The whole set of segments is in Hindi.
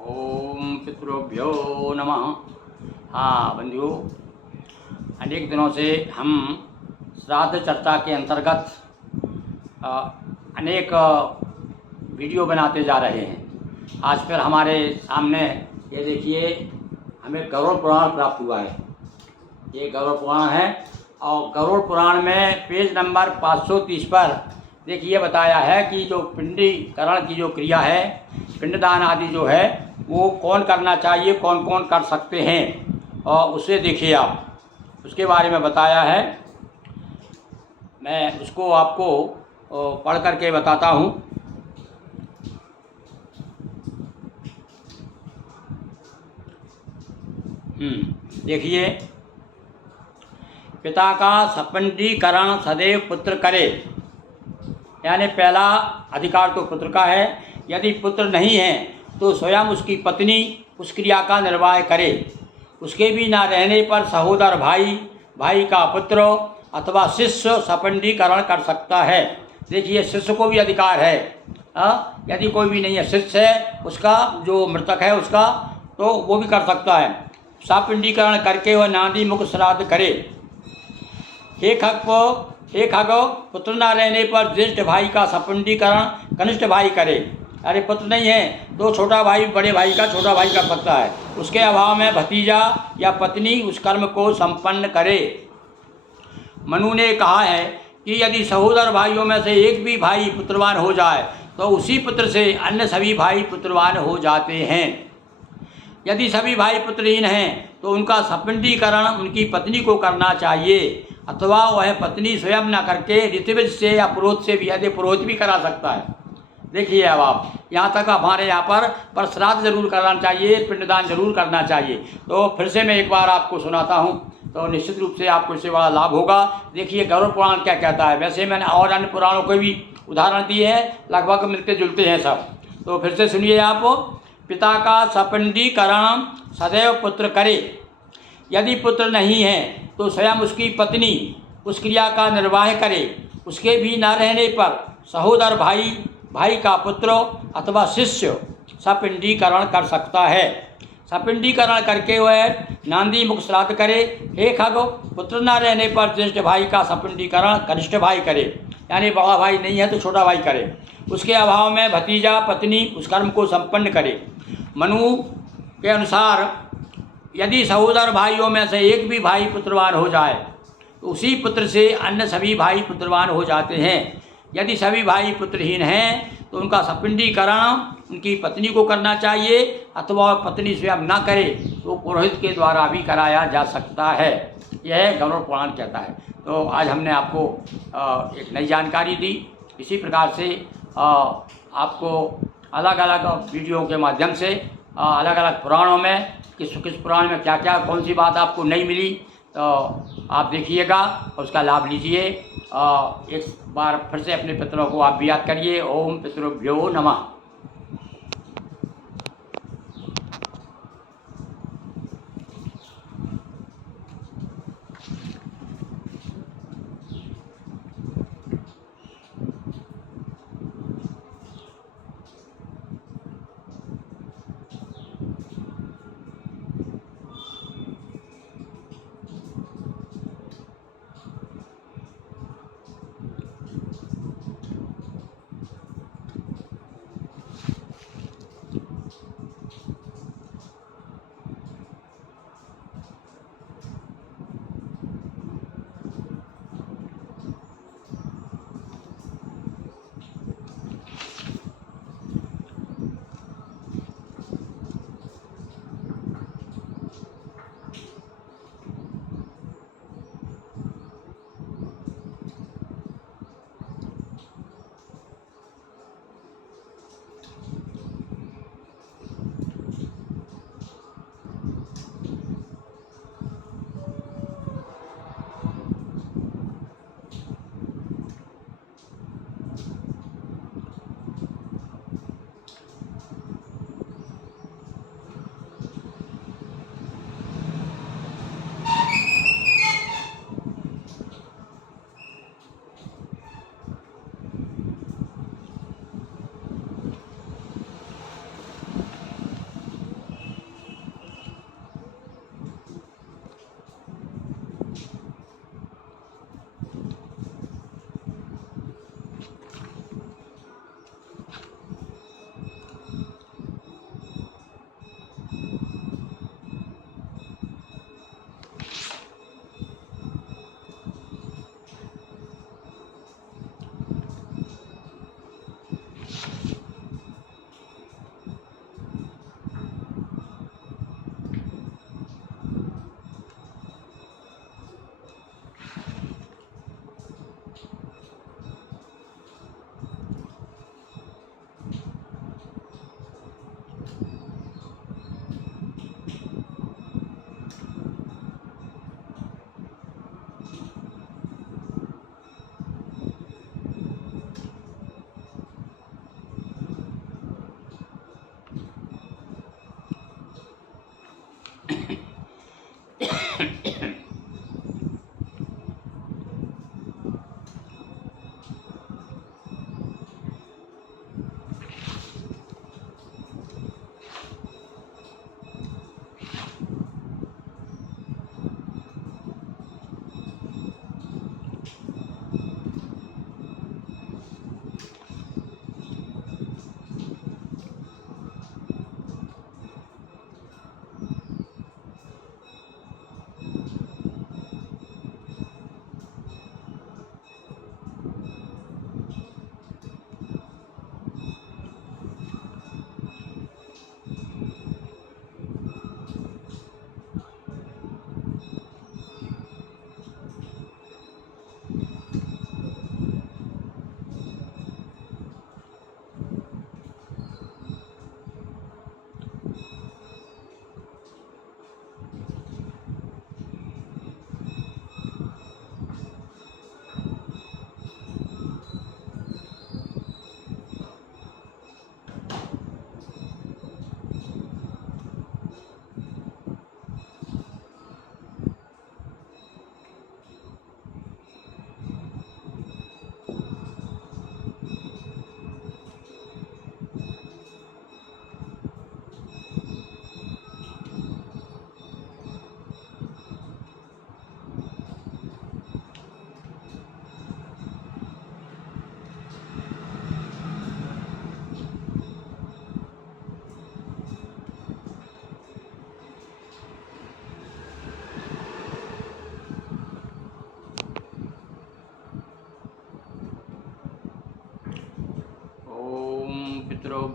ओम पितृभ्यो नमः। हाँ बंधुओं, अनेक दिनों से हम श्राद्ध चर्चा के अंतर्गत अनेक वीडियो बनाते जा रहे हैं। आज फिर हमारे सामने ये देखिए, हमें गरुड़ पुराण प्राप्त हुआ है। ये गरुड़ पुराण है और गरुड़ पुराण में पेज नंबर 530 पर देखिए बताया है कि जो पिंडीकरण की जो क्रिया है, पिंडदान आदि जो है वो कौन करना चाहिए, कौन कौन कर सकते हैं, और उसे देखिए आप, उसके बारे में बताया है। मैं उसको आपको पढ़ करके बताता हूँ। देखिए, पिता का सपिंडीकरण सदैव पुत्र करे, यानी पहला अधिकार तो पुत्र का है। यदि पुत्र नहीं है तो स्वयं उसकी पत्नी उस क्रिया का निर्वाह करे। उसके भी ना रहने पर सहोदर भाई, भाई का पुत्र अथवा शिष्य सपिंडीकरण कर सकता है। देखिए, शिष्य को भी अधिकार है। यदि कोई भी नहीं है, शिष्य है उसका, जो मृतक है उसका, तो वो भी कर सकता है। सपिंडीकरण करके वह नांदी मुख श्राद्ध करे। एक हक पुत्र न रहने पर ज्येष्ठ भाई का सपिंडीकरण कनिष्ठ भाई करे। अरे पुत्र नहीं है तो छोटा भाई बड़े भाई का छोटा भाई कर सकता है। उसके अभाव में भतीजा या पत्नी उस कर्म को संपन्न करे। मनु ने कहा है कि यदि सहोदर भाइयों में से एक भी भाई पुत्रवान हो जाए तो उसी पुत्र से अन्य सभी भाई पुत्रवान हो जाते हैं। यदि सभी भाई पुत्रहीन हैं तो उनका सपिंडीकरण उनकी पत्नी को करना चाहिए, अथवा वह पत्नी स्वयं न करके ऋतविज से या पुरोहित से भी, यदि पुरोहित भी करा सकता है। देखिए, अब आप यहाँ तक हमारे यहाँ पर श्राद्ध जरूर करना चाहिए, पिंडदान जरूर करना चाहिए। तो फिर से मैं एक बार आपको सुनाता हूँ, तो निश्चित रूप से आपको इससे बड़ा लाभ होगा। देखिए, गरुड़ पुराण क्या कहता है। वैसे मैंने और अन्य पुराणों को भी उदाहरण दिए हैं, लगभग मिलते जुलते हैं सब। तो फिर से सुनिए आप। पिता का सपिंडीकरण सदैव पुत्र करे। यदि पुत्र नहीं है तो स्वयं उसकी पत्नी उस क्रिया का निर्वाह करे। उसके भी न रहने पर सहोदर भाई, भाई का पुत्र अथवा शिष्य सपिंडीकरण कर सकता है। सपिंडीकरण करके वह नांदी मुख श्राद्ध करे। हे खग, पुत्र न रहने पर ज्येष्ठ भाई का सपिंडीकरण कनिष्ठ भाई करे, यानी बड़ा भाई नहीं है तो छोटा भाई करे। उसके अभाव में भतीजा पत्नी उस कर्म को संपन्न करे। मनु के अनुसार यदि सहोदर भाइयों में से एक भी भाई पुत्रवान हो जाए तो उसी पुत्र से अन्य सभी भाई पुत्रवान हो जाते हैं। यदि सभी भाई पुत्रहीन हैं तो उनका सपिंडीकरण उनकी पत्नी को करना चाहिए, अथवा पत्नी स्वयं ना करे तो पुरोहित के द्वारा भी कराया जा सकता है। यह गरुड़ पुराण कहता है। तो आज हमने आपको एक नई जानकारी दी। इसी प्रकार से आपको अलग अलग वीडियो के माध्यम से अलग अलग पुराणों में किस पुराण में क्या क्या, कौन सी बात आपको नहीं मिली, तो आप देखिएगा और उसका लाभ लीजिए। एक बार फिर से अपने पितरों को आप भी याद करिए। ओम पितृभ्यो नमः।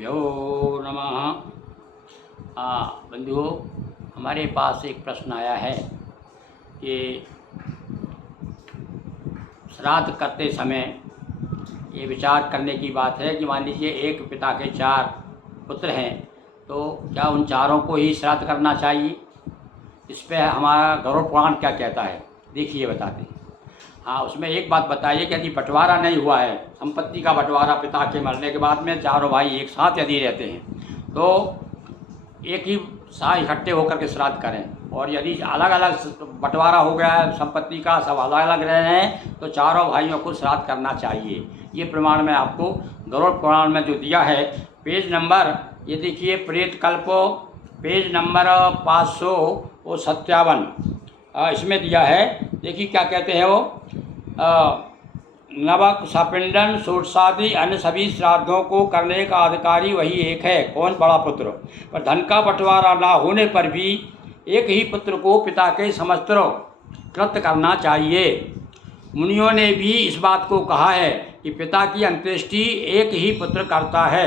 गुरुभ्यो नमः। बंधुओं, हमारे पास एक प्रश्न आया है कि श्राद्ध करते समय ये विचार करने की बात है कि मान लीजिए एक पिता के 4 पुत्र हैं, तो क्या उन चारों को ही श्राद्ध करना चाहिए? इस पर हमारा गरुड़ पुराण क्या कहता है, देखिए बताते हैं। हाँ, उसमें एक बात बताइए कि यदि बंटवारा नहीं हुआ है, संपत्ति का बंटवारा पिता के मरने के बाद में चारों भाई एक साथ यदि रहते हैं, तो एक ही साथ इकट्ठे होकर के श्राद्ध करें। और यदि अलग अलग बंटवारा हो गया है संपत्ति का, सब अलग अलग रहे हैं, तो चारों भाइयों को श्राद्ध करना चाहिए। ये प्रमाण मैं आपको गरुड़ पुराण में जो दिया है, पेज नंबर ये देखिए, प्रेत कल्प पेज नंबर 557 इसमें दिया है। देखिए क्या कहते हैं वो, नवक सपिंडन सोटसादि अन्य सभी श्राद्धों को करने का अधिकारी वही एक है। कौन? बड़ा पुत्र। पर धन का बंटवारा ना होने पर भी एक ही पुत्र को पिता के समस्त कृत्य करना चाहिए। मुनियों ने भी इस बात को कहा है कि पिता की अंत्येष्टि एक ही पुत्र करता है।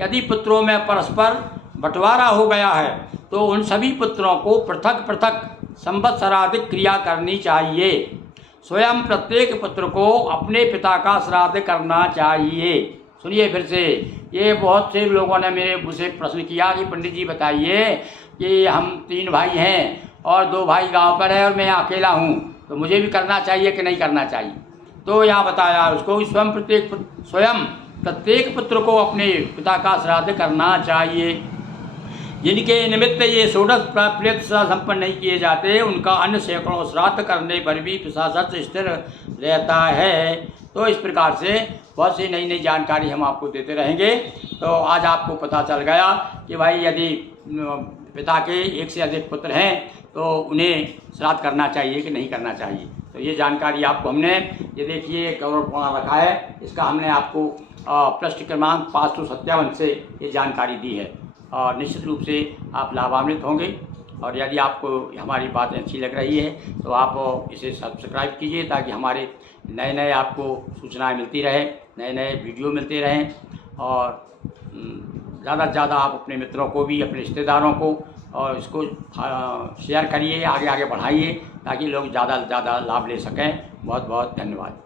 यदि पुत्रों में परस्पर बंटवारा हो गया है तो उन सभी पुत्रों को पृथक पृथक संवत्सराधिक क्रिया करनी चाहिए। स्वयं प्रत्येक पुत्र को अपने पिता का श्राद्ध करना चाहिए। सुनिए फिर से, ये बहुत से लोगों ने मेरे मुझसे प्रश्न किया कि पंडित जी बताइए कि हम 3 भाई हैं और 2 भाई गांव पर है और मैं अकेला हूँ, तो मुझे भी करना चाहिए कि नहीं करना चाहिए? तो यहाँ बताया उसको, स्वयं प्रत्येक पुत्र को अपने पिता का श्राद्ध करना चाहिए। जिनके निमित्त ये षोडश प्रेत संपन्न नहीं किए जाते, उनका अन्य सैकड़ों श्राद्ध करने पर भी पिशाच स्थिर रहता है। तो इस प्रकार से बहुत सी नई नई जानकारी हम आपको देते रहेंगे। तो आज आपको पता चल गया कि भाई यदि पिता के 1 से अधिक पुत्र हैं तो उन्हें श्राद्ध करना चाहिए कि नहीं करना चाहिए। तो ये जानकारी आपको हमने, ये देखिए गरुड़ पुराण रखा है, इसका हमने आपको पृष्ठ क्रमांक 557 से ये जानकारी दी है। और निश्चित रूप से आप लाभान्वित होंगे। और यदि आपको हमारी बातें अच्छी लग रही है तो आप इसे सब्सक्राइब कीजिए, ताकि हमारे नए नए आपको सूचनाएं मिलती रहे, नए नए वीडियो मिलते रहें। और ज़्यादा से ज़्यादा आप अपने मित्रों को भी, अपने रिश्तेदारों को और इसको शेयर करिए, आगे आगे बढ़ाइए, ताकि लोग ज़्यादा से ज़्यादा लाभ ले सकें। बहुत बहुत धन्यवाद।